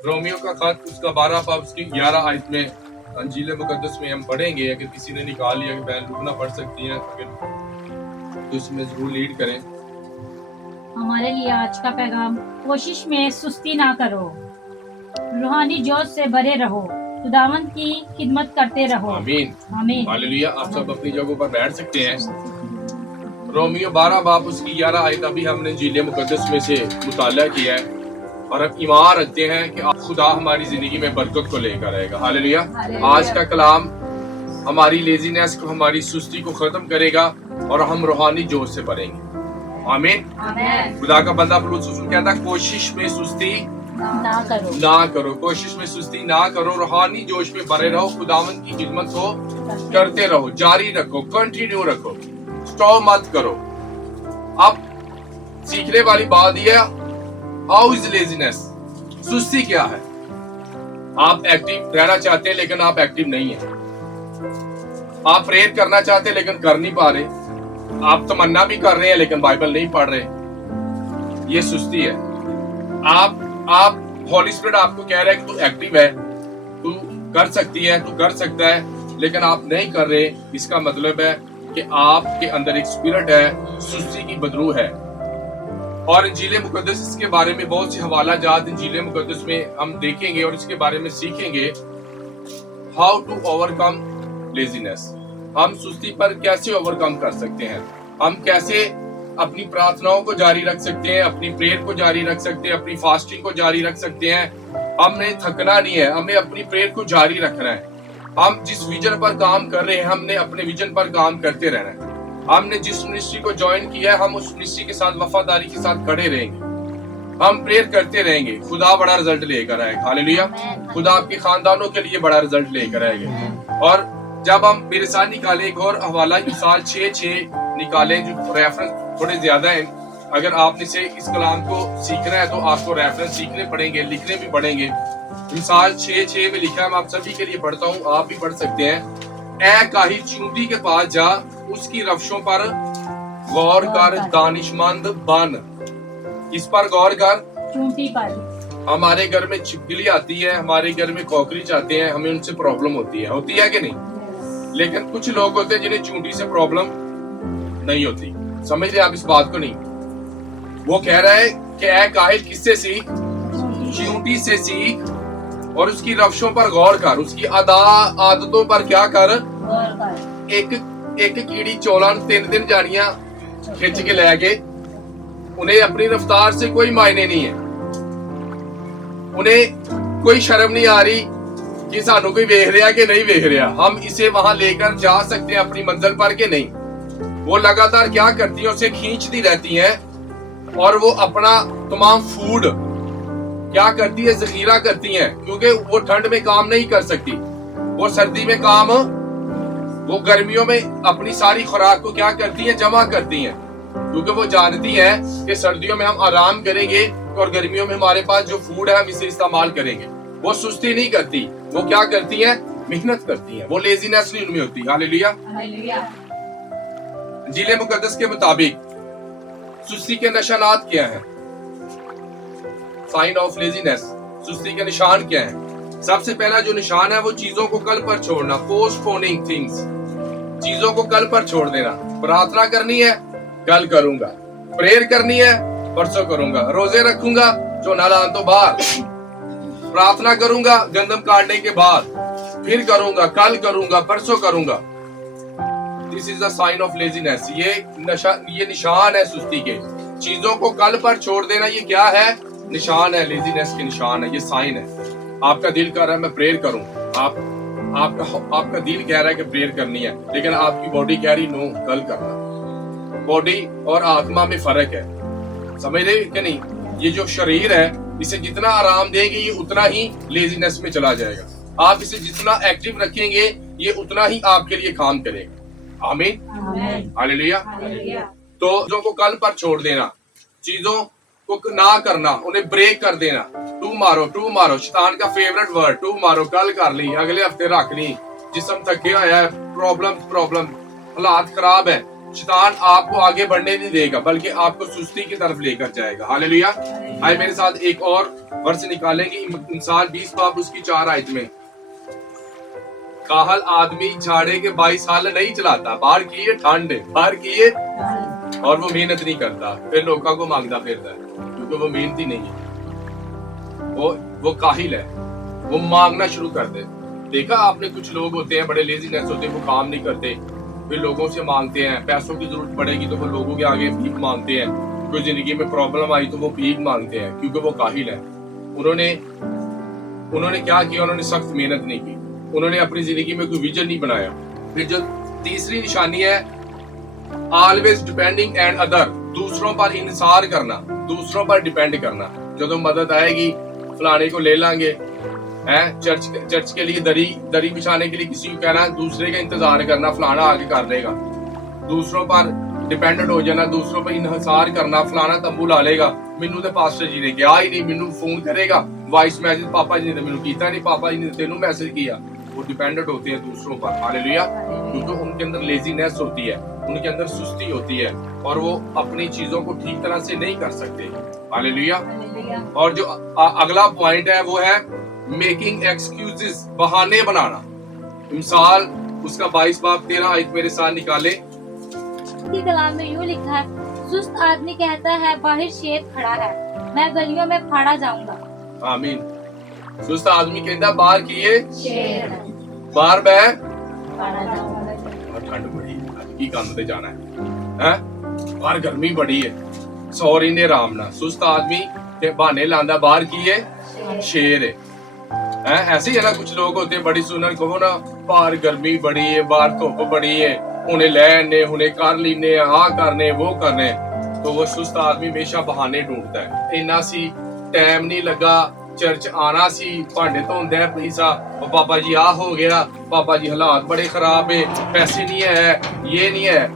Romeo کا خط اس کا 12 باب اس کی 11 آیت میں انجیل مقدس میں ہم پڑھیں گے. اگر کسی نے نکال لیا کہ بہن لبنہ پڑھ سکتی ہیں تو اس میں ضرور لیڈ کریں. ہمارے لیے آج کا پیغام: کوشش میں سستی نہ کرو، روحانی جوش سے بھرے رہو، خداوند کی خدمت کرتے رہو. آمین آمین. ہاللیلویہ. آپ سب اپنی جگہوں پر بیٹھ سکتے ہیں. رومیو 12 باب اس کی 11 آیت ابھی ہم نے انجیل مقدس میں سے مطالعہ کیا ہے اور ہم ایمان رکھتے ہیں کہ خدا ہماری زندگی میں برکت کو لے کر آئے گا. ہاللیلویہ. آج کا کلام ہماری لیزینس کو، ہماری سستی کو ختم کرے گا اور ہم روحانی جوش سے بھریں گے. آمین. خدا کا بندہ پولس رسول کہتا ہے کوشش میں سستی نہ کرو، کوشش میں سستی نہ کرو، روحانی جوش میں بھرے رہو، خداوند کی خدمت کو کرتے رہو، جاری رکھو، کنٹینیو رکھو، سٹاپ مت کرو. اب سیکھنے والی بات یہ ہے ہاؤ از لیزینس، سستی کیا ہے. آپ ایکٹیو رہنا چاہتے ہیں لیکن آپ ایکٹیو نہیں ہیں. آپ پریئر کرنا چاہتے ہیں لیکن کر نہیں پا رہے. آپ تمنا بھی کر رہے ہیں لیکن بائبل نہیں پڑھ رہے. یہ سستی ہے. آپ ہولی اسپرٹ آپ کو کہہ رہا ہے کہ تو ایکٹیو ہے، تو کر سکتی ہے، تو کر سکتا ہے، لیکن آپ نہیں کر رہے. اس کا مطلب ہے کہ آپ کے اندر ایک اسپرٹ ہے، سستی کی بدرو ہے. اور انجیل مقدس اس کے بارے میں بہت سے حوالہ جات انجیل مقدس میں ہم دیکھیں گے اور اس کے بارے میں سیکھیں گے. How to overcome laziness, ہم سستی پر کیسے اوور کم کر سکتے ہیں، ہم کیسے اپنی پرارتھناؤں کو جاری رکھ سکتے ہیں، اپنی پریئر کو جاری رکھ سکتے ہیں، اپنی فاسٹنگ کو جاری رکھ سکتے ہیں. ہم نے تھکنا نہیں ہے، ہمیں اپنی پریئر کو جاری رکھنا ہے. ہم جس ویژن پر کام کر رہے ہیں ہم نے اپنے ویژن پر کام کرتے رہنا ہے. ہم نے جس منسٹری کو جوائن کیا ہے ہم اس منسٹری کے ساتھ وفاداری کے ساتھ کھڑے رہیں گے. ہم پریئر کرتے رہیں گے. خدا بڑا رزلٹ لے کر آئے گا. ہاللیلویہ. خدا آپ کے خاندانوں کے لیے بڑا رزلٹ لے کر آئے گا. اور جب ہم میرے ساتھ نکالیں ایک اور حوالہ مثال 6:6 نکالیں جو ریفرنس تھوڑے زیادہ ہیں. اگر آپ نے سے اس کلام کو سیکھنا ہے تو آپ کو ریفرنس سیکھنے پڑیں گے، لکھنے بھی پڑیں گے. مثال 6:6 میں لکھا ہے، میں آپ سبھی کے لیے پڑھتا ہوں، آپ بھی پڑھ سکتے ہیں. اے کاہل چیونٹی کے پاس جا، اس کی روشوں پر غور کر، دانش مند بن. اس پر غور کر، چونٹی پر. ہمارے گھر میں چھپکلی آتی ہے، ہمارے گھر میں کاکروچ آتے ہیں، ہمیں ان سے پرابلم ہوتی ہے کہ نہیں؟ لیکن کچھ لوگ ہوتے ہیں جنہیں چونٹی سے پرابلم نہیں ہوتی. سمجھ رہے آپ اس بات کو؟ نہیں. وہ کہہ رہا ہے کہ اے کاہل کس سے سیکھ؟ چونٹی سے سیکھ اور اس کی روشوں پر غور کر، اس کی عادتوں پر کیا کر؟ ایک کیڑی چولان 3 دن جانیاں کھچ کے لے گئے. انہیں اپنی رفتار سے کوئی معنی نہیں ہے، انہیں کوئی شرم نہیں آ رہی کہ سانو کوئی ویکھ رہا کہ نہیں ویکھ رہا. ہم اسے وہاں لے کر جا سکتے ہیں اپنی منزل پر کہ نہیں؟ وہ لگاتار کیا کرتی ہیں؟ اسے کھینچتی رہتی ہیں اور وہ اپنا تمام فوڈ کیا کرتی ہے؟ ذخیرہ کرتی ہیں، کیونکہ وہ ٹھنڈ میں کام نہیں کر سکتی. وہ سردی میں کام، وہ گرمیوں میں اپنی ساری خوراک کو کیا کرتی ہیں؟ جمع کرتی ہیں، کیونکہ وہ جانتی ہیں کہ سردیوں میں ہم آرام کریں گے اور گرمیوں میں ہمارے پاس جو فوڈ ہے ہم اسے استعمال کریں گے. وہ سستی نہیں کرتی، وہ کیا کرتی ہیں؟ محنت کرتی ہیں. وہ لیزینس نہیں ان میں ہوتی. ہاللیلویہ. انجیل مقدس کے مطابق سستی کے نشانات کیا ہیں؟ سائن آف لیزینس، سستی کے نشان کیا ہیں؟ سب سے پہلا جو نشان ہے وہ چیزوں کو کل پر چھوڑنا، پوسٹ پوننگ تھنگز. چیزوں کو کل پر چھوڑ دینا. پرارتھنا کرنی ہے، کل کروں گا. پریئر کرنی ہے، پرسوں کروں گا. روزے رکھوں گا، جو نہ لان تو بعد. پرارتھنا کروں گا گندم کاٹنے کے بعد، پھر کروں گا، کل کروں گا، پرسوں کروں گا. This is the sign of laziness. یہ نشان ہے سستی کے. چیزوں کو کل پر چھوڑ دینا یہ کیا ہے؟ نشان ہے، لیزینس کے نشان ہے. یہ سائن ہے. آپ کا دل کر رہا ہے میں پریئر کروں، آپ کا دل کہہ رہا ہے کہ پریئر کرنی ہے، لیکن آپ کی باڈی کہہ رہی نو کل کرنا. باڈی اور آتما میں فرق ہے. سمجھ رہے کہ نہیں؟ یہ جو شریر ہے اسے جتنا آرام دیں گے یہ اتنا ہی لیزینس میں چلا جائے گا. آپ اسے جتنا ایکٹیو رکھیں گے یہ اتنا ہی آپ کے لیے کام کرے گا. آمین. ہاللیلویہ. تو چیزوں کو کل پر چھوڑ دینا، چیزوں کو نہ کرنا، انہیں بریک کر دینا. ٹو مارو شیطان کا فیورٹ ورڈ. ٹو مارو، کل کر لی، اگلے ہفتے رکھ لی. جسم تھکے ہوا ہے، پرابلم، حالات خراب ہے. شیطان آپ کو آگے بڑھنے نہیں دے گا بلکہ آپ کو سستی کی طرف لے کر جائے گا. ہاللیلویہ. آئے میرے ساتھ ایک اور ورس نکالیں گے انسان 20 باب اس کی 4 آیت میں. کاہل آدمی جھاڑے کے 22 سال نہیں چلاتا, باہر کی ہے ٹھنڈ, باہر کی ہے اور وہ محنت نہیں کرتا, پھر لوگوں کو مانگتا پھرتا ہے کیونکہ وہ محنتی نہیں ہے, وہ کاہل ہے, وہ مانگنا شروع کر دے. دیکھا آپ نے کچھ لوگ ہوتے ہیں بڑے لیزینس ہوتے ہیں, وہ کام نہیں کرتے, پھر لوگوں سے مانگتے ہیں, پیسوں کی ضرورت پڑے گی تو وہ لوگوں کے آگے بھیک مانگتے ہیں, کوئی زندگی میں پرابلم آئی تو وہ بھیک مانگتے ہیں کیونکہ وہ کاہل ہیں. انہوں نے کیا کیا, انہوں نے سخت محنت نہیں کی, انہوں نے اپنی زندگی میں کوئی ویژن نہیں بنایا. پھر جو تیسری نشانی ہے always depending and other, دوسروں پر انحصار کرنا, دوسروں پر ڈیپینڈ کرنا. جب مدد آئے گی فلانے کو لے لیں گے, چرچ کے لیے دری بچھانے کے لیے کسی کو کہنا, دوسرے کا انتظار کرنا فلانا آگے کر دے گا, دوسروں پر ڈیپینڈنٹ ہو جانا, دوسروں پر انحصار کرنا, فلانا تمبو لا لے گا, مینو تے پاسٹر جی نے کیا ہی نہیں, مینو فون کرے گا وائس میسج پاپا جی نے مینو کیتا نہیں, پاپا جی نے تینوں میسج کیا. وہ ڈیپینڈنٹ ہوتے ہیں دوسروں پر. ہاللیلویا. کیونکہ ان کے اندر لیزینس ہوتی ہے, ان کے اندر سستی ہوتی ہے اور وہ اپنی چیزوں کو ٹھیک طرح سے نہیں کر سکتے. ہاللیلویا. اور جو اگلا پوائنٹ ہے وہ ہے میکنگ ایکسکیوزز, بہانے بنانا. مثال اس کا 22 باب 13 آیت میرے ساتھ نکالے. کی کلام میں یوں لکھا ہے, سست آدمی کہتا ہے باہر شیر کھڑا ہے, میں گلیوں میں پھاڑا جاؤں گا. آمین. سست آدمی کہتا باہر کیے باہر بہ ٹھنڈ بڑی کی کام تے جانا ہے, باہر گرمی بڑی ہے, سوری نے رام نہ. سست آدمی کے بہانے لاندا باہر کیے شیر ہے. ایسے ہی ہے نا, کچھ لوگ ہوتے ہیں بڑی سنن کہو نا باہر گرمی بڑی ہے, باہر دھوپ بڑی ہے, انہیں لینے انہیں کر لینے, ہاں کرنے وہ کرنے, تو وہ سست آدمی ہمیشہ بہانے ڈھونڈتا ہے. اینا سی ٹائم نہیں لگا چرچ آنا سی, پانڈے دھوندے ہیں پیسا, پاپا جی آ ہو گیا, پاپا جی حالات بڑے خراب ہے, پیسے نہیں ہے, یہ نہیں ہے.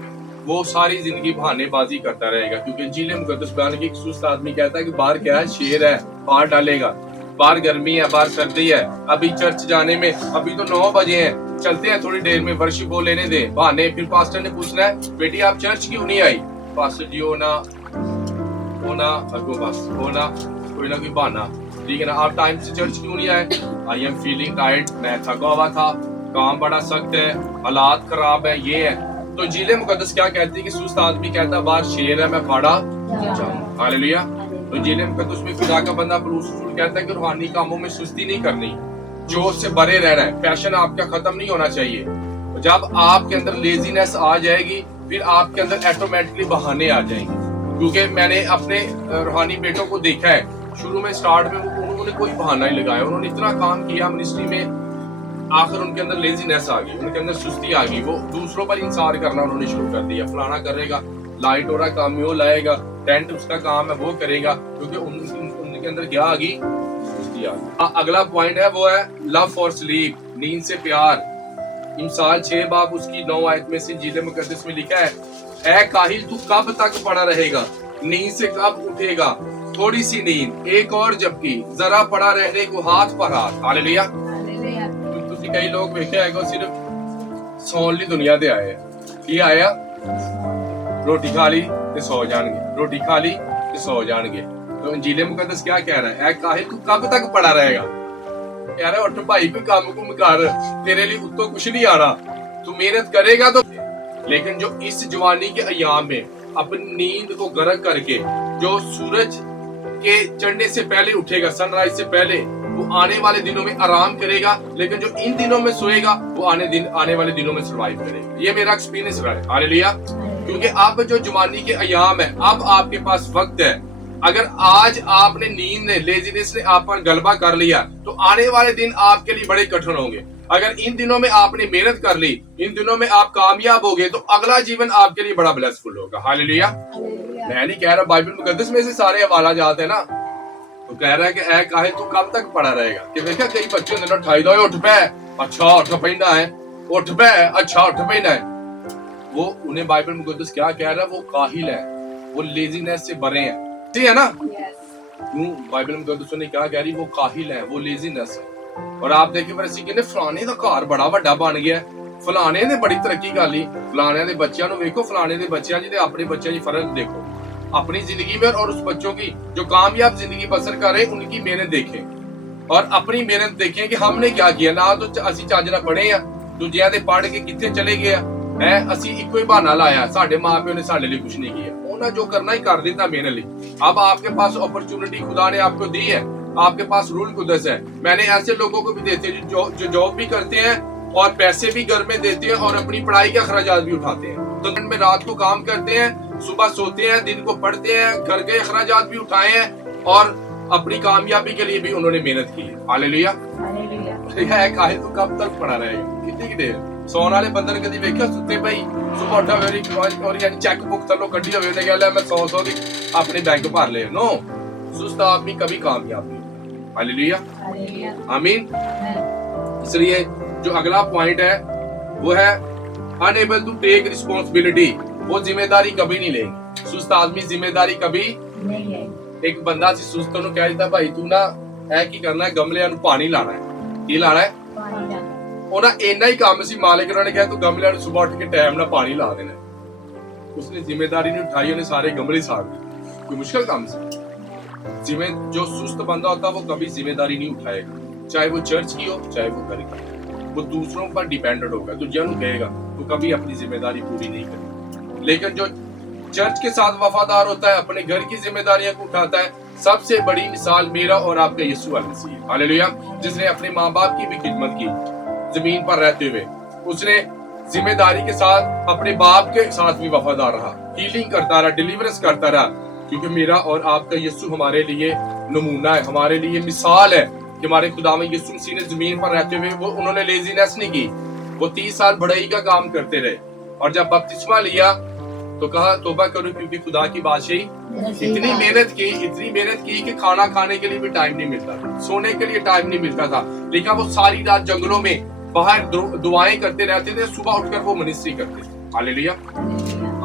وہ ساری زندگی بہانے بازی کرتا رہے گا. کیونکہ انجیل مقدس بیان کی ایک سست آدمی کہتا ہے کہ باہر کیا ہے, شیر ہے, باہر ڈالے گا, باہر گرمی ہے, باہر سردی ہے, ابھی چرچ جانے میں ابھی تو 9 بجے ہیں, چلتے ہیں تھوڑی دیر میں ورشپ وہ لینے دیں, بہانے. پھر پاسٹر نے پوچھنا ہے بیٹی آپ چرچ کیوں نہیں آئی, پاسٹر جی ہونا اگو بس ہونا کوئی نہ کوئی بہانا, ٹھیک ہے نا. آپ ٹائم سے چرچ کیوں نہیں آئے, آئی ایم فیلنگ ٹائرڈ, میں تھکا ہوا تھا, کام بڑا سخت ہے, حالات خراب ہے, یہ ہے. تو انجیل مقدس کیا کہتی ہے کہ سست آدمی کہتا باہر شیر ہے, میں پھاڑا جاؤں. ہاللیلویا. تو انجیل مقدس میں خدا کا بندہ پولس رسول کہتا ہے کہ روحانی کاموں میں سستی نہیں کرنی, جوش سے بھرے رہنا ہے, پیشن آپ کا ختم نہیں ہونا چاہیے. جب آپ کے اندر لیزینس آ جائے گی پھر آپ کے اندر ایٹومیٹکلی بہانے آ جائیں گے. کیونکہ میں نے اپنے روحانی بیٹوں کو دیکھا ہے, شروع میں سٹارٹ میں انہوں نے کوئی بہانہ نہیں لگایا, انہوں نے اتنا کام کیا منسٹری میں, آخر ان کے اندر لیزینس آ گئی, ان کے اندر سستی آ گئی, وہ دوسروں پر انحصار کرنا انہوں نے شروع کر دیا. فلانا کرے گا, لائٹ ہو رہا کام وہ لائے گا, ٹینٹ اس کا کام ہے وہ کرے گا, کیونکہ ان کے اندر کیا آ گئی, سستی آ گئی. اگلا پوائنٹ ہے وہ ہے لو فار سلیپ, نیند سے پیار. مثال 6 باب اس کی 9 آیت میں سے انجیل مقدس میں لکھا ہے, اے کاہل تو کب تک پڑا رہے گا, نیند سے کب اٹھے گا, تھوڑی سی نیند ایک اور جھپکی, ذرا پڑا رہنے کو ہاتھ پر ہاتھ. ہاللیلویا. تسی کئی لوگ دیکھے ہیں کہ صرف سون لی دنیا تے آئے ہیں, کی آیا روٹی کھا لی تے سو جان گے, روٹی کھا لی تے سو جان گے. تو انجیل مقدس کیا کہہ رہا ہے, اے کاہل تو کب تک پڑا رہے گا, کہہ رہا ہے اٹھ بھائی کوئی کام کم کر, تیرے لیے اتوں کچھ نہیں آنا, تو محنت کرے گا تو. لیکن جو اس جوانی کے ایام میں اپنی نیند کو غرق کر کے جو سورج کے چڑھنے سے پہلے اٹھے گا, سن رائز سے پہلے, وہ آنے والے دنوں میں آرام کرے گا. لیکن جو ان دنوں میں سوئے گا وہ آنے والے دنوں میں سروائیو کرے گا. یہ میرا ایکسپیرینس رہا ہے. ہاللیلویا. کیونکہ اب جو جوانی کے ایام ہے, اب آپ کے پاس وقت ہے. اگر آج آپ نے نیند نے لیزینس نے آپ پر غلبہ کر لیا تو آنے والے دن آپ کے لیے بڑے کٹھن ہوں گے. اگر ان دنوں میں آپ نے محنت کر لی, ان دنوں میں آپ کامیاب ہو گئے, تو اگلا جیون آپ کے لیے بڑا بلیسفل ہوگا. ہاللیلویا. میں نہیں کہہ رہا, بائبل مقدس میں سے سارے حوالہ جاتے ہیں نا, تو کہہ رہا ہے کہ اے کاہل تو کب تک پڑا رہے گا. کہ دیکھا کئی بچے نے اٹھائی دو, اٹھ پہ, اچھا اٹھ پہنا ہے, اٹھ پہ, اچھا اٹھ پہنا ہے. وہ انہیں بائبل مقدس کیا کہہ رہا ہے, وہ کاہل ہے, وہ لیزینس سے بھرے ہیں. ٹھیک ہے نا, کیوں بائبل مقدس نے کیا کہہ رہی, وہ کاہل ہے, وہ لیزینس ہے. اور آپ دیکھیں پھر اسی کہنے فلانے دا گھر بڑا بڑا بن گیا, فلانے نے بڑی ترقی کر لی, فلانے دے بچیاں نو ویکھو, فلانے دے بچیاں جی تے اپنے بچیاں جی فرق دیکھو. अपनी जिंदगी में और उस बच्चों की जो कामयाब जिंदगी बसर कर रहे हैं उनकी मेहनत देखें और अपनी मेहनत देखें कि हमने क्या किया ना तो ਅਸੀਂ ਚੱਜ ਨਾਲ ਪੜ੍ਹੇ ਆ ਦੂਜਿਆਂ ਦੇ ਪੜ੍ਹ ਕੇ ਕਿੱਥੇ ਚਲੇ ਗਏ ਹੈ ਅਸੀਂ ਇੱਕੋ ਹੀ ਬਹਾਨਾ ਲਾਇਆ ਸਾਡੇ ਮਾਪਿਓ ਨੇ ਸਾਡੇ ਲਈ ਕੁਝ ਨਹੀਂ किया उन्होंने जो करना ही कर देता मेरे लिए अब आपके पास अपॉर्चुनिटी खुदा ने आपको दी है आपके पास रूल कुदस है मैंने ऐसे लोगों को भी देते हैं जो जॉब भी करते हैं और पैसे भी घर में देते हैं और अपनी पढ़ाई के अखराजात भी उठाते हैं तो दिन में रात को काम करते हैं सुबह सोते हैं दिन को पढ़ते हैं घर के अखराजात भी उठाए हैं और अपनी कामयाबी के लिए भी उन्होंने मेहनत की है हालेलुया हालेलुया तो कब तक पढ़ा रहेगा कितनी की देर ਸੌਣ ਵਾਲੇ ਬੰਦੇ ਨੇ ਕਦੀ ਵੇਖਿਆ ਸੁੱਤੇ ਪਈ ਸੁਬਹ ਉੱਠਾ ਹੋਵੇ ਔਰ ਯਾਨੀ ਚੈੱਕ ਬੁੱਕ ਥੱਲੋਂ ਕੱਢੀ ਹੋਵੇ ਉਹਨੇ ਕਿਹਾ ਲੈ ਮੈਂ 100 ਦੀ ਆਪਣੇ ਬੈਂਕ ਭਰ ਲਏ नो सुस्त आदमी कभी कामयाब नहीं हालेलुया हालेलुया आमीन इसलिए जो अगला पॉइंट है वो है अनएबल टू टेक रिस्पांसिबिलिटी वो जिम्मेदारी कभी नहीं लेंगे सुस्त आदमी जिम्मेदारी कभी नहीं है एक बंदा सी सुस्त ਨੂੰ ਕਹਿ ਦਿੱਤਾ ਭਾਈ ਤੂੰ ਨਾ ਇਹ ਕੀ ਕਰਨਾ ਹੈ ਗਮਲਿਆਂ ਨੂੰ ਪਾਣੀ ਲਾਣਾ ਹੈ ਕੀ ਲਾਣਾ ਹੈ पानी डालो ਉਹਨਾਂ ਇੰਨਾ ਹੀ ਕੰਮ ਸੀ ਮਾਲਕ ਨੇ ਕਿਹਾ ਤੂੰ ਗਮਲਿਆਂ ਨੂੰ ਸਵੇਰ ਉੱਠ ਕੇ ਟਾਈਮ ਨਾਲ ਪਾਣੀ ਲਾ ਦੇਣਾ ਉਸਨੇ ਜ਼ਿੰਮੇਵਾਰੀ ਨਹੀਂ ਉਠਾਈ ਉਹਨੇ ਸਾਰੇ ਗਮਲੇ ਸਾੜ ਦਿੱਤੇ ਕੋਈ ਮੁਸ਼ਕਲ ਕੰਮ ਸੀ जिम्मे जो सुस्त बंदा होता है वो कभी जिम्मेदारी नहीं उठाएगा चाहे वो चर्च की हो चाहे वो घर की वो दूसरों पर डिपेंडेंट होगा तो जन कहेगा तो कभी अपनी जिम्मेदारी पूरी नहीं करेगा लेकिन जो चर्च के साथ वफादार होता है अपने घर की जिम्मेदारियां को उठाता है सबसे बड़ी मिसाल मेरा और आपका यीशु मसीह हालेलुया जिसने अपने माँ बाप की भी खिदमत की जमीन पर रहते हुए उसने जिम्मेदारी के साथ अपने बाप के साथ भी वफादार रहा हीलिंग करता रहा डिलीवरेंस करता रहा क्योंकि मेरा और आपका यीशु हमारे लिए नमूना है हमारे लिए मिसाल है कि हमारे खुदावंद यीशु मसीह ने जमीन पर रहते हुए वो उन्होंने लेजीनेस नहीं की वो 30 साल बढ़ई का काम करते रहे और जब बपतिस्मा लिया तो कहा तौबा करो क्योंकि खुदा की बादशाही इतनी मेहनत की कि खाना खाने के लिए भी टाइम नहीं मिलता था सोने के लिए टाइम नहीं मिलता था लेकिन वो सारी रात जंगलों में बाहर दुआएं करते रहते थे सुबह उठकर वो मिनिस्ट्री करते थे हालेलुया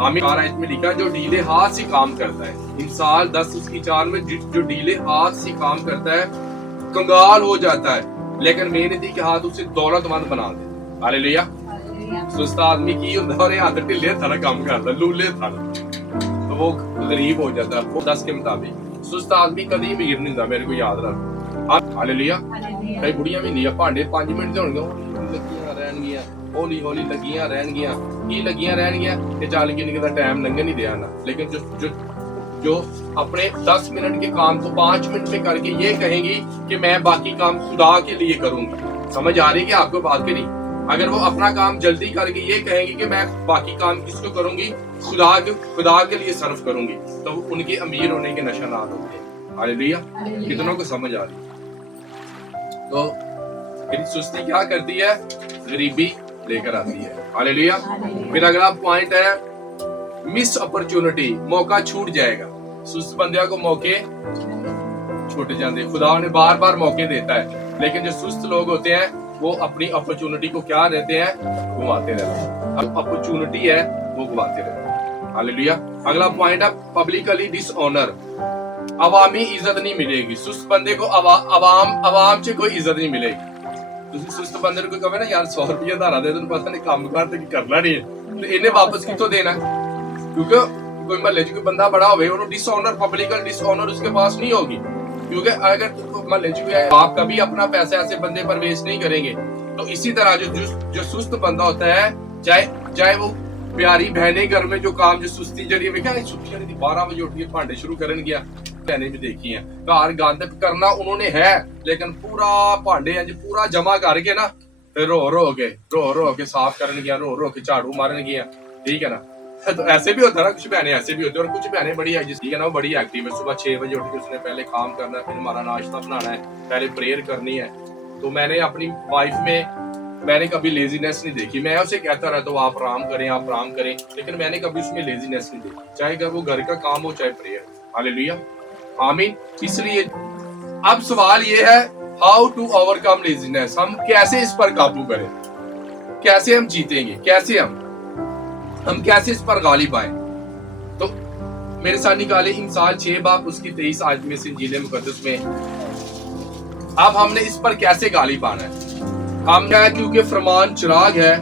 आमीन आयत में लिखा जो ढीले हाथ से काम करता है इंसान 10 उसकी 4 में जो ढीले हाथ से काम करता है कंगाल हो जाता है लेकिन मेहनती के हाथ उसे दौलतमंद बना देते हालेलुया सुस्त आदमी की उन्होंने हाथ ढीले था काम करता लूले था तो वो गरीब हो जाता है वो 10 के मुताबिक सुस्त आदमी कभी अमीर नहीं था मेरे को याद रख हालेलुया कई बुढ़ियां भी नहीं भांडे 5 मिनट ਦੇ ਹੋਣਗੇ ਲੱਗੀਆਂ ਰਹਿਣਗੀਆਂ ਹੌਲੀ ਹੌਲੀ ਲੱਗੀਆਂ ਰਹਿਣਗੀਆਂ ਕੀ ਲੱਗੀਆਂ ਰਹਿਣਗੀਆਂ ਕਿ ਚੱਲ ਕੇ ਨਿਕਲਦਾ ਟਾਈਮ ਲੰਘਣ ਨਹੀਂ ਦਿਆ ना लेकिन जो अपने 10 मिनट के काम को 5 मिनट में करके ये कहेंगी कि मैं बाकी काम खुदा के लिए करूंगी समझ आ रही है आपको बात की नहीं अगर वो अपना काम जल्दी करके ये कहेंगी कि मैं बाकी काम किसको करूंगी खुदा के लिए सर्व करूंगी तो उनके अमीर होने के निशानात होंगे हालेलुया कितनों को समझ आ रही तो सुस्ती क्या करती है गरीबी लेकर आती है हालेलुया फिर अगला पॉइंट है मिस अपॉर्चुनिटी मौका छूट जाएगा सुस्त बंदियों को मौके छूट जाते खुदा उन्हें बार बार मौके देता है लेकिन जो सुस्त लोग होते हैं वो अपनी अपॉर्चुनिटी को क्या रहते हैं घुमाते रहते हैं अब अपॉर्चुनिटी है वो घुमाते रहते हैं हालेलुया अगला पॉइंट है पब्लिकली डिसऑनर अवामी इज्जत नहीं मिलेगी सुस्त बंदे को अवाम से कोई इज्जत नहीं मिलेगी सुस्त बंदे को कहे ना यार 100 रुपया धारा दे तेन पता नहीं काम कर करना नहीं है तो इन्हें वापस कितों देना क्योंकि कोई महल्ले च कोई बंदा बड़ा होवे और डिसऑनर पब्लिकल डिसऑनर उसके पास नहीं होगी क्योंकि अगर महल्ले च कोई आप कभी अपना पैसा ऐसे बंदे पर वेस्ट नहीं करेंगे तो इसी तरह जो सुस्त बंदा होता है चाहे वो प्यारी बहने घर में जो काम जो सुस्ती जरिए में क्या छुट्टियां 12 बजे उठ के भांडे शुरू करन गया मैंने भी देखी है घर गंद करना उन्होंने है लेकिन पूरा भांडे पूरा जमा करके ना फिर रो के साफ करन गया रो के झाड़ू मारन गया ठीक है ना तो ऐसे भी होता है ना कुछ बहनें ऐसे भी होती है और कुछ बहनें बड़ी ठीक है ना वो बड़ी एक्टिव है सुबह 6 बजे उठ के उसने पहले काम करना है फिर हमारा नाश्ता बनाना है पहले प्रेयर करनी है तो मैंने अपनी वाइफ में मैंने कभी लेजीनेस नहीं देखी मैं उसे कहता रहता हूँ आप आराम करें लेकिन मैंने कभी उसमें लेजीनेस नहीं देखी चाहे अगर वो घर का काम हो चाहे प्रेयर हालेलुया आमीन इसलिए अब सवाल ये है हाउ टू ओवरकम लेजीनेस हम कैसे इस पर काबू करें कैसे हम जीतेंगे कैसे हम कैसे इस पर गालिब आए तो मेरे साथ निकाले इंसान 6 बाब उसकी 23 आयत में से इंजील मुकद्दस में अब हमने इस पर कैसे गालिब आना है हम क्या है क्योंकि फरमान चिराग है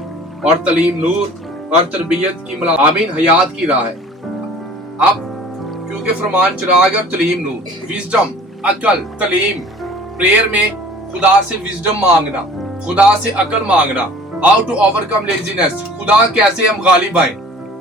और तलीम नूर और तरबियत की आमीन हयात की राह है अब क्योंकि फरमान चिराग और तलीम नूर, विजडम, अकल, तलीम, प्रेयर में खुदा से विजडम मांगना, खुदा से अकल मांगना, हाउ टू ओवरकम लेजीनेस, खुदा कैसे हम गालिब आए,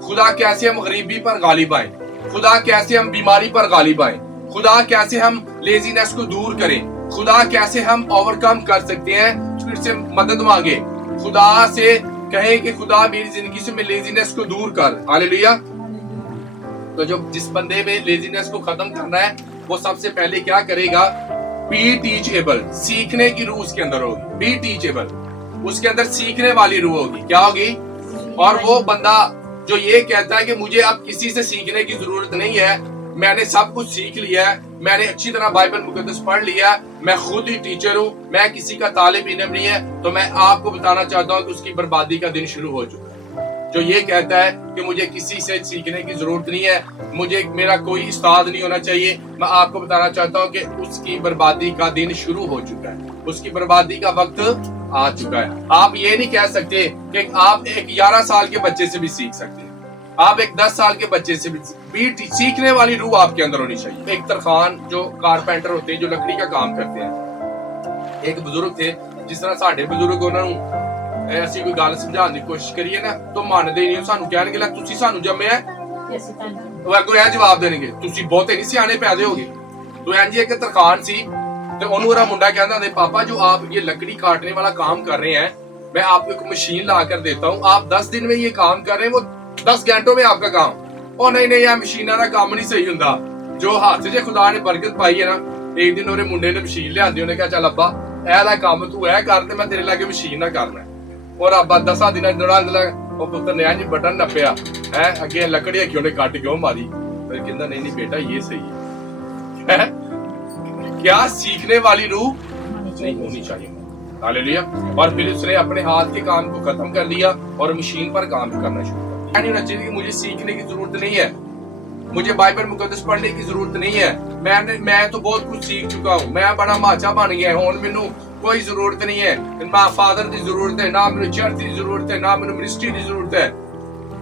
खुदा कैसे हम गरीबी पर गालिब आए, खुदा कैसे हम बीमारी पर गालिब आए, खुदा कैसे हम लेजीनेस को दूर करें, खुदा कैसे हम ओवरकम कर सकते हैं, फिर से मदद मांगे, खुदा से कहें कि खुदा मेरी जिंदगी से मैं लेजीनेस को दूर कर। हालेलुया। तो जो जिस बंदे में लेजीनेस को खत्म करना है वो सबसे पहले क्या करेगा, बी टीचेबल, सीखने की रूह उसके अंदर होगी, बी टीचेबल, उसके अंदर सीखने वाली रूह होगी, क्या होगी। और वो बंदा जो ये कहता है कि मुझे अब किसी से सीखने की जरूरत नहीं है, मैंने सब कुछ सीख लिया है, मैंने अच्छी तरह बाइबल मुकद्दस पढ़ लिया, मैं खुद ही टीचर हूँ, मैं किसी का तालिब इल्म नहीं है, तो मैं आपको बताना चाहता हूँ कि उसकी बर्बादी का दिन शुरू हो चुका है। जो ये कहता है कि मुझे किसी से सीखने की जरूरत नहीं है, मुझे मेरा कोई उस्ताद नहीं होना चाहिए, मैं आपको बताना चाहता हूँ कि उसकी बर्बादी का दिन शुरू हो चुका है, उसकी बर्बादी का वक्त आ चुका है। आप ये नहीं कह सकते कि आप एक 11 साल के बच्चे से भी सीख सकते हैं, आप एक 10 साल के बच्चे से भी सीखने वाली रूह आपके अंदर होनी चाहिए। एक तरखान जो कारपेंटर होते हैं, जो लकड़ी का काम करते हैं, एक बुजुर्ग थे, जिस तरह साडे बुजुर्ग उन्होंने ऐसी कोई गल समझाने की कोशिश करिए ना तो मानते नहीं, सानू कहणगे तुसी सानू जम्मिया तो अगो यह जवाब देणगे तुसी बहुते नहीं सियाणे पैदे होगे। तो इंज एक तरखान सी ते ओनू ओहदा मुंडा कहंदा दे पापा जो आप ये लकड़ी काटने वाला काम कर रहे हैं, मैं आपको एक मशीन ला कर देता हूँ, आप 10 दिन में ये काम कर रहे हैं, वो 10 घंटों में आपका काम। ओ नहीं नहीं, यह मशीना का काम नहीं सही हुंदा, जो हाथ च खुदा ने बरकत पाई है ना। एक दिन ओरे मुंडे ने मशीन लियांदी, उन्हें कहा चल अब्बा ऐ काम तू ऐ कर ते मैं तेरे लागे मशीन ना करना। और अब्बा 10 दिन ओ पुत्र ने जी बटन नप्पिया है, अगे लकड़ी क्यों ने कट क्यों मारी, फिर कहंदा नहीं नहीं बेटा ये सही है। क्या सीखने वाली रूह नहीं होनी चाहिए। हालेलुया। और फिर उसने अपने हाथ के काम को खत्म कर दिया और मशीन पर काम करना शुरू कर दिया। नहीं होना चाहिए कि मुझे सीखने की जरूरत नहीं है, मुझे बाइबल मुकद्दस पढ़ने की जरूरत नहीं है, मैं तो बहुत कुछ सीख चुका हूँ, मैं बड़ा माचा बन गया हूँ, मैनू कोई जरूरत नहीं है, ना फादर की जरूरत है, ना मेरे चर्च की जरूरत है, ना मेरे मिनिस्ट्री की जरूरत है।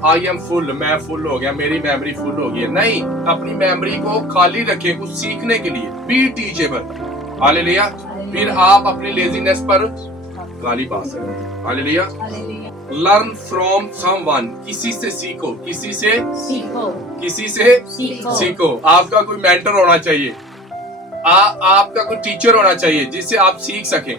आई एम फुल, मैं फुल हो गया, मेरी मेमोरी फुल हो गई है। नहीं, अपनी मेमोरी को खाली रखें कुछ सीखने के लिए, बी टीचेबल। हालेलुया। फिर आप अपनी लेजीनेस पर गालिब आ सकते। हालेलुया। लर्न फ्रॉम समवन, किसी से सीखो, किसी से सीखो, किसी से सीखो। आपका कोई मेंटर होना चाहिए, आपका कोई टीचर होना चाहिए जिससे आप सीख सकें।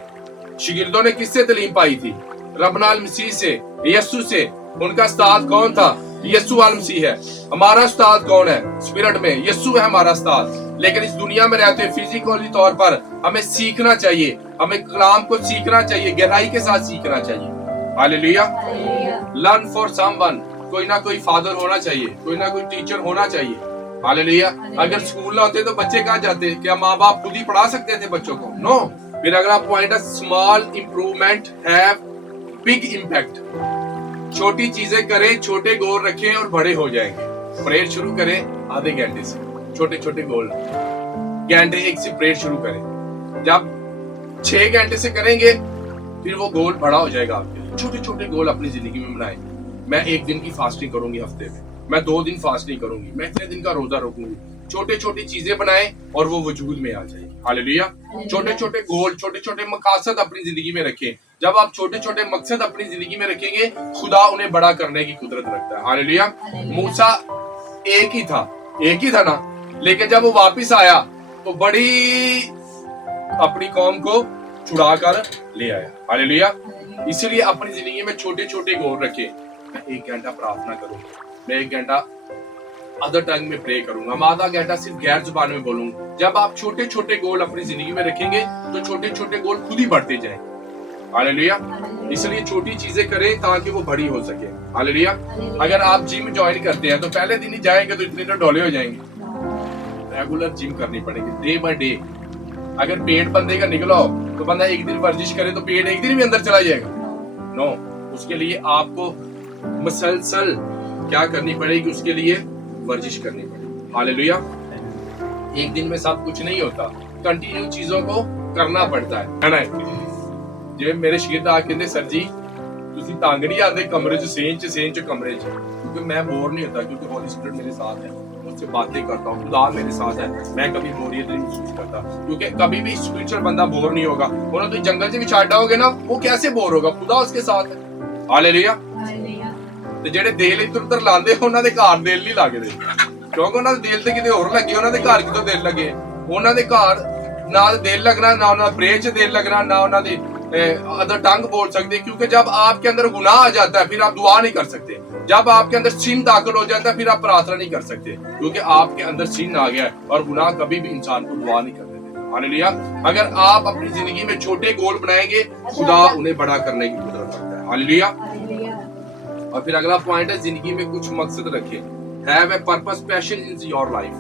शागिर्दों ने किससे तालीम पाई थी? रब्बना अल मसीह से, यीशु से। उनका उस्ताद कौन था? यीशु अल मसीह है। हमारा उस्ताद कौन है? स्पिरिट में यीशु है हमारा उस्ताद। लेकिन इस दुनिया में रहते फिजिकली तौर पर हमें सीखना चाहिए, हमें कलाम को सीखना चाहिए, गहराई के साथ सीखना चाहिए। हालेलुया। लर्न फॉर समवन, कोई ना कोई फादर होना चाहिए, कोई ना कोई टीचर होना चाहिए। हालेलुया। अगर स्कूल ना होते तो बच्चे कहाँ जाते? क्या माँ बाप खुद ही पढ़ा सकते थे बच्चों को? नो। फिर अगर आप पॉइंट है, small improvement have big impact. छोटी चीजें करें, छोटे गोल रखें और बड़े हो जाएंगे। प्रेयर शुरू करें आधे घंटे से, छोटे छोटे गोल, घंटे एक से प्रेयर शुरू करें। जब 6 घंटे से करेंगे फिर वो गोल बड़ा हो जाएगा आपके लिए। छोटे छोटे गोल अपनी जिंदगी में बनाएं। मैं 1 दिन की फास्टिंग करूंगी हफ्ते में, मैं 2 दिन फास्टिंग करूंगी, मैं इतने दिन का रोजा रखूंगी। छोटे छोटी चीजें बनाएं और वो वजूद में आ जाएगी। हालेलुया। छोटे छोटे गोल, छोटे छोटे मकसद अपनी जिंदगी में रखें। जब आप छोटे छोटे मकसद अपनी जिंदगी में रखेंगे, खुदा उन्हें बड़ा करने की कुदरत रखता है। हालेलुया। मूसा एक ही था ना, लेकिन जब वो वापिस आया तो बड़ी अपनी कौम को छुड़ा कर ले आया। हालेलुया। इसलिए अपनी जिंदगी में छोटे छोटे गोल रखें। मैं 1 घंटा प्रार्थना करूंगा, मैं 1 घंटा अदर टंग में प्रे करूंगा, मैं आधा घंटा सिर्फ गैर जुबान में बोलूंगा। जब आप छोटे छोटे गोल अपनी जिंदगी में रखेंगे तो छोटे छोटे गोल खुद ही बढ़ते जाएंगे। हालेलुया। इसलिए छोटी चीजें करें ताकि वो बड़ी हो सके। हालेलुया। अगर आप जिम ज्वाइन करते हैं तो पहले दिन ही जाएंगे तो इतने तो डोले हो जाएंगे। रेगुलर जिम करनी पड़ेगी, डे बाय डे। अगर पेट बंदे का निकला हो तो बंदा 1 दिन वर्जिश करे तो पेट 1 दिन में अंदर चला जाएगा? नो। उसके लिए आपको मसलसल क्या करनी पड़ेगी? उसके लिए वर्जिश करनी पड़ेगी। हालेलुया। 1 दिन में सब कुछ नहीं होता, कंटिन्यू चीजों को करना पड़ता है ना। जिवें मेरे शागिर्द आ कहते सर जी तुसी तंग नहीं आते कमरे च सेंच कमरे च, क्योंकि मैं बोर नहीं होता, क्योंकि होली स्पिरिट मेरे साथ है। से बातें करता हूँ, खुदा मेरे साथ है, मैं कभी बोरियत नहीं महसूस करता, क्योंकि कभी भी स्पिरिचुअल बंदा बोर नहीं होगा। उन्होंने तो जंगल से भी छाड़ होगे ना, वो कैसे बोर होगा, खुदा उसके साथ है। हालेलुया। ਤੇ ਜਿਹੜੇ ਦਿਲ ਇੱਧਰ ਉੱਧਰ ਲਾਉਂਦੇ ਉਹਨਾਂ ਦੇ ਘਰ ਦਿਲ ਨਹੀਂ ਲੱਗਦੇ, ਕਿਉਂਕਿ ਉਹਨਾਂ ਦੇ ਦਿਲ ਤੇ ਕਿਤੇ ਹੋਰ ਲੱਗੇ, ਉਹਨਾਂ ਦੇ ਘਰ ਕਿਤੋਂ ਦਿਲ ਲੱਗੇ। ਉਹਨਾਂ ਦੇ ਘਰ ਨਾ ਦਿਲ लगना, ना ਉਹਨਾਂ प्रे ਚ ਦਿਲ लगना, ना ਉਹਨਾਂ ਦੀ अदर टंग बोल सकते, क्योंकि जब आपके अंदर गुनाह आ जाता है फिर आप दुआ नहीं कर सकते। जब आपके अंदर सिन दाखिल हो जाता है फिर आप प्रार्थना नहीं कर सकते, क्योंकि आपके अंदर सिन आ गया है और गुनाह कभी भी इंसान को दुआ नहीं कर देते। हालेलुया। अगर आप अपनी जिंदगी में छोटे गोल बनाएंगे, खुदा उन्हें बड़ा करने की कुदरत रखता है। हालेलुया। और फिर अगला पॉइंट है, जिंदगी में कुछ मकसद रखें। Have a purpose, passion in your life.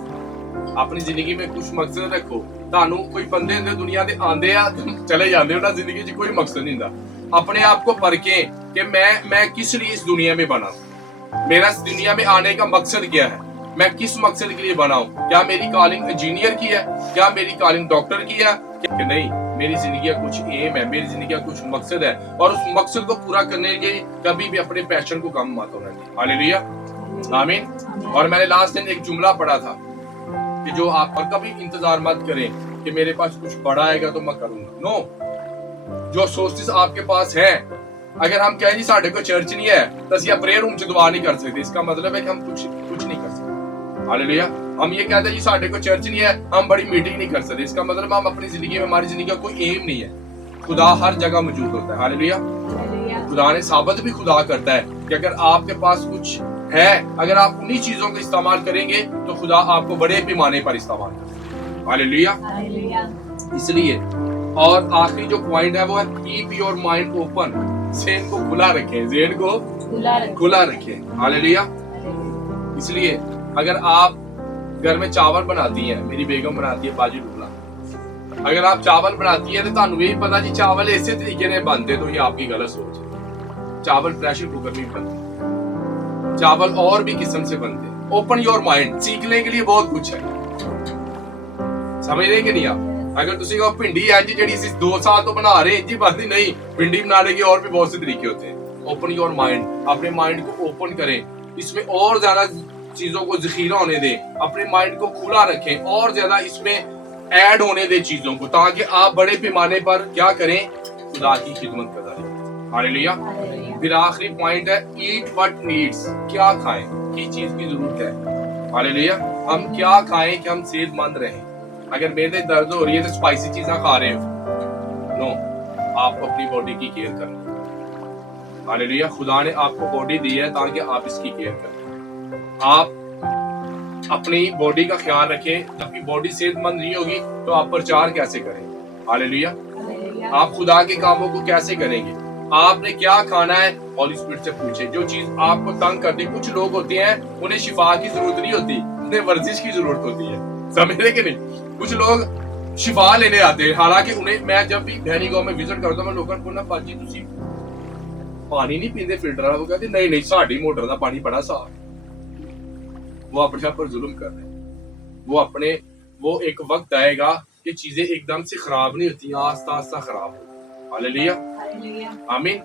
अपनी जिंदगी में कुछ मकसद रखो। ਤੁਹਾਨੂੰ ਕੋਈ ਬੰਦੇ ਹੁੰਦੇ ਦੁਨੀਆ ਦੇ ਆਂਦੇ ਆ ਚਲੇ ਜਾਂਦੇ, ਉਹਨਾਂ ਜ਼ਿੰਦਗੀ 'ਚ ਕੋਈ ਮਕਸਦ नहीं ਹੁੰਦਾ। अपने आप को परखें कि मैं किस लिए इस दुनिया में बना, मेरा इस दुनिया में आने का मकसद क्या है, मैं किस मकसद के लिए बना हूँ। क्या मेरी कॉलिंग इंजीनियर की है, क्या मेरी कॉलिंग डॉक्टर की है, कि नहीं, मेरी जिंदगी का कुछ एम है, मेरी जिंदगी का कुछ मकसद है, और उस मकसद को पूरा करने के लिए कभी भी अपने पैशन को कम मत होना चाहिए। हालेलुया, आमीन। और मैंने लास्ट दिन एक जुमला पढ़ा था कि जो आप पर कभी इंतजार मत करें कि मेरे पास कुछ बड़ा आएगा तो मैं करूंगा। नो, जो सोर्सेस आपके पास है, अगर हम कहें जी साढ़े को चर्च नहीं है तो असि प्रेयर रूम च दुआ नहीं कर सकते, इसका मतलब है कि हम कुछ नहीं कर सकते। हालेलुया। हम ये कहते हैं जी साढ़े को चर्च नहीं है, हम बड़ी मीटिंग नहीं कर सकते, इसका मतलब हम अपनी जिंदगी में, हमारी जिंदगी का कोई एम नहीं है। खुदा हर जगह मौजूद होता है। हालेलुया। खुदा ने साबित भी खुदा करता है कि अगर आपके पास कुछ है, अगर आप उन्हीं चीजों को इस्तेमाल करेंगे तो खुदा आपको बड़े पैमाने पर इस्तेमाल करेगा। हालेलुया। इसलिए और आखिरी जो पॉइंट है वो है, कीप योर माइंड ओपन। ज़हन को खुला रखें, ज़हन को खुला रखें। हालेलुया। इसलिए अगर आप घर में चावल बनाती हैं, मेरी बेगम बनाती है बाजी डुबला, अगर आप चावल बनाती है तो ਤੁਹਾਨੂੰ ਇਹ पता जी चावल ऐसे तरीके ने बनते, तो ये आपकी गलत सोच है। चावल प्रेशर कुकर में बनते, चावल और भी किस्म से बनते हैं। ओपन योर माइंड, सीखने के लिए बहुत कुछ है, समझ रहे कि नहीं आप। अगर ਤੁਸੀਂ ਕਹੋ ਭਿੰਡੀ ਹੈ ਜੀ ਜਿਹੜੀ ਅਸੀਂ 2 ਸਾਲ ਤੋਂ ਬਣਾ ਰਹੇ ਜੀ बनती नहीं, भिंडी बनाने के और भी बहुत से तरीके होते हैं। ओपन योर माइंड, अपने माइंड को ओपन करें, इसमें और ज्यादा चीजों को ज़ख़ीरा होने दें, अपने माइंड को खुला रखें और ज्यादा इसमें ऐड होने दें चीजों को, ताकि आप बड़े पैमाने पर क्या करें, खुदा की खिदमत करें। हालेलुया। फिर आखिरी पॉइंट है, ईट व्हाट नीड्स। क्या खाएं, किस चीज की जरूरत है। हालेलुया। हम क्या खाएं कि हम सेहतमंद रहें। अगर मेरे दर्द हो रही है तो स्पाइसी चीजें खा रहे हो, नो, आपको अपनी बॉडी की केयर करनी है। हालेलुया। खुदा ने आपको बॉडी दी है ताकि आप इसकी केयर करें। आप अपनी बॉडी का ख्याल रखें। आपकी बॉडी सेहतमंद नहीं होगी तो आप प्रचार कैसे करेंगे। हालेलुया। आप खुदा के कामों को कैसे करेंगे। आपने क्या खाना है, हॉली स्पिरिट से पूछे। जो चीज आपको तंग करती, कुछ लोग होते हैं उन्हें शिफा की जरूरत नहीं होती, उन्हें वर्जिश की जरूरत होती है, समझ रहे कि नहीं। कुछ लोग शिफा लेने आते हैं, हालांकि उन्हें, मैं जब भी भैनी गांव में विजिट करता हूं, मैं लोगों को ना, बाजी तुसी पानी नहीं पीते फिल्टर वाला, वो कहते नहीं नहीं साड़ी मोटर का पानी बड़ा साफ। वो अपने आप पर जुल्म कर रहे हैं। वो एक वक्त आएगा कि चीजें एकदम से खराब नहीं होती, आस्ता आस्ता खराब होती। हालेलुया, आमीन।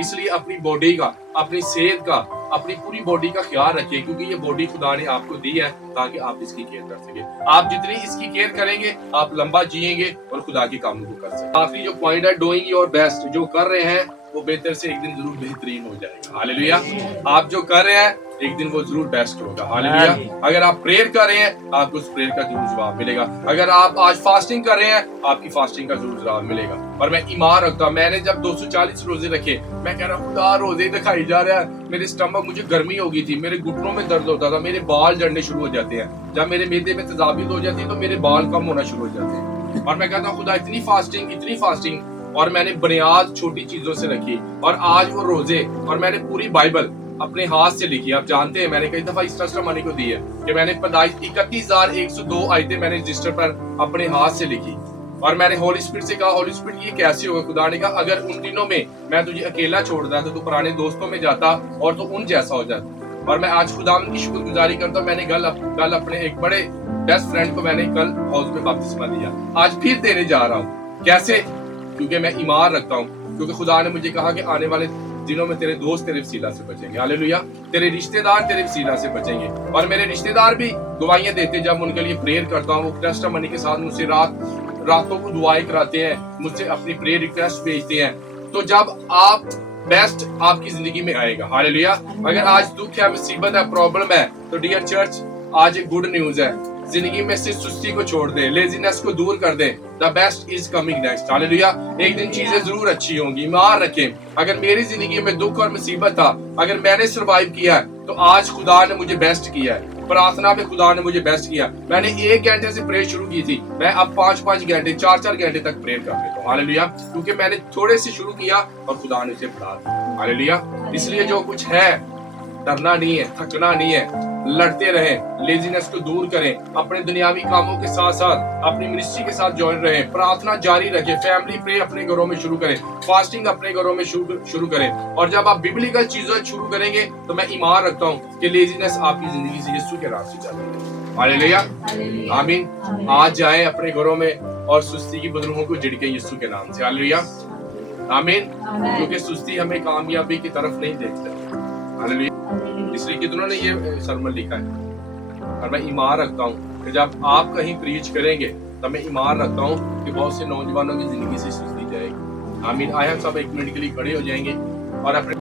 इसलिए अपनी बॉडी का, अपनी सेहत का, अपनी पूरी बॉडी का ख्याल रखिए, क्योंकि ये बॉडी खुदा ने आपको दी है ताकि आप इसकी केयर कर सके। आप जितनी इसकी केयर करेंगे आप लंबा जिएंगे और खुदा के कामों को कर सकेंगे। आखिरी जो पॉइंट है, डूइंग योर बेस्ट। जो कर रहे हैं वो बेहतर से एक दिन जरूर बेहतरीन हो जाएगा। हालेलुया। आप जो कर रहे हैं एक दिन वो जरूर बेस्ट होगा। हालेलुया। अगर आप प्रेयर कर रहे हैं आपको उस प्रेयर का जरूर जवाब मिलेगा। अगर आप आज फास्टिंग कर रहे हैं आपकी फास्टिंग का जरूर जवाब मिलेगा। और मैं ईमान रखता हूं, मैंने जब 240 रोजे रखे, मैं कह रहा हूं खुदा रोजे दिखाई जा रहा है, मेरे स्टमक, मुझे गर्मी हो गई थी, मेरे घुटनों में दर्द होता था, मेरे बाल झड़ने शुरू हो जाते हैं, जब मेरे मैदे में तेजाबियत हो जाती है तो मेरे बाल कम होना शुरू हो जाते हैं। और मैं कहता हूँ खुदा इतनी फास्टिंग, और मैंने बुनियाद छोटी चीजों से रखी, और आज वो रोजे, और मैंने पूरी बाइबल अपने हाथ से लिखी। आप जानते हैं मैंने कई दफा इस ट्रस्ट मनी को दी है कि मैंने 31,102 आयतें मैंने रजिस्टर पर अपने हाथ से लिखी, और मैंने होली स्पिरिट से कहा, होली स्पिरिट ये कैसे होगा। खुदा ने कहा अगर उन दिनों में मैं तुझे अकेला छोड़ता तो तू पुराने दोस्तों में जाता और तो उन जैसा हो जाता। और मैं आज खुदा की शुक्रगुजारी करता हूँ, मैंने कल अपने एक बड़े बेस्ट फ्रेंड को मैंने कल हाउस में बपतिस्मा दिया, आज फिर देने जा रहा हूँ। कैसे? क्योंकि मैं ईमान रखता हूँ, क्योंकि खुदा ने मुझे कहा कि आने वाले दिनों में तेरे दोस्त तेरे वसीला से बचेंगे, हालेलुया। तेरे रिश्तेदार तेरे वसीला से बचेंगे। और मेरे रिश्तेदार भी गवाहियां देते, जब उनके लिए प्रेयर करता हूँ, वो टेस्टिमनी के साथ मुझसे रातों को दुआएं कराते हैं, मुझसे अपनी प्रेयर रिक्वेस्ट भेजते हैं। तो जब आप बेस्ट आपकी जिंदगी में आएगा, हालेलुया। अगर आज दुख है, मुसीबत है, प्रॉब्लम है, तो डियर चर्च आज एक गुड न्यूज है, जिंदगी में से सुस्ती को छोड़ दें, लेजीनेस को दूर कर दें। The best is coming next, hallelujah. एक दिन चीजें जरूर अच्छी होंगी, ईमान रखें। अगर मेरी जिंदगी में दुख और मुसीबत था, अगर मैंने सरवाइव किया है, तो आज खुदा ने मुझे बेस्ट किया है। प्रार्थना में खुदा ने मुझे बेस्ट किया। मैंने 1 घंटे से प्रेयर शुरू की थी, मैं अब 5-5 घंटे 4-4 घंटे तक प्रेयर कर लेता हूँ, हालेलुया। क्योंकि मैंने थोड़े से शुरू किया और खुदा ने उसे बढ़ा दिया, हालेलुया। इसलिए जो कुछ है, डरना नहीं है, थकना नहीं है, लड़ते रहें, लेजीनेस को दूर करें, अपने दुनियावी कामों के साथ साथ अपनी मिनिस्ट्री के साथ ज्वाइन रहें, प्रार्थना जारी रखें, फैमिली प्रे अपने घरों में शुरू करें, फास्टिंग अपने घरों में शुरू करें। और जब आप बिब्लिकल चीजें शुरू करेंगे, तो मैं ईमान रखता हूँ कि लेजीनेस आपकी जिंदगी से यीशु के रास्ते जाती है, हालेलुया, आमीन। आज जाएं अपने घरों में और सुस्ती की बदलूहों को झिड़के यीशु के नाम से, हालेलुया, आमीन। क्योंकि सुस्ती हमें कामयाबी की तरफ नहीं देखती, हालेलुया। इसलिए कितनों ने ये सरमन लिखा है। और मैं ईमान रखता हूँ कि जब आप कहीं प्रीच करेंगे, तब मैं ईमान रखता हूँ कि बहुत से नौजवानों की जिंदगी से सुस्ती जाएगी, आमीन। आए हम सब 1 मिनट के लिए खड़े हो जाएंगे और अपने